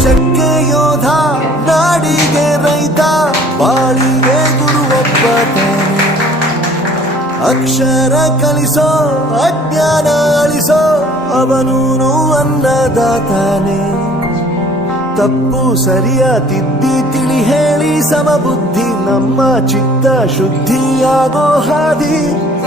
ದೇಶಕ್ಕೆ ಯೋಧ, ನಾಡಿಗೆ ರೈತ ಬಾಳಿಗೆ ಗುರುವೊಬ್ಬ ಅಕ್ಷರ ಕಲಿಸೋ, ಅಜ್ಞಾನ ಅಳಿಸೋ ಅವನೂನು ಅನ್ನದಾತಾನೆ ತಪ್ಪು ಸರಿಯ ತಿದ್ದಿ ತಿಳಿ ಹೇಳಿ, ಸಮಬುದ್ಧಿ ನಮ್ಮ ಚಿತ್ತ ಶುದ್ಧಿಯಾಗೋ ಹಾದಿ.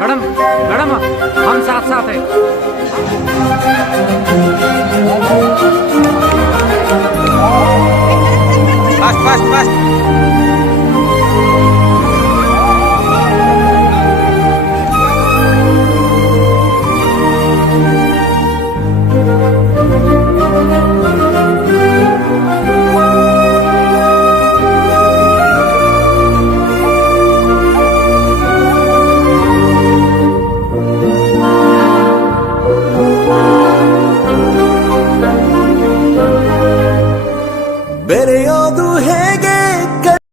मैडम मैडम हम साथ साथ हैं। ಬೆರೆಯೋದು ಹೇಗೆ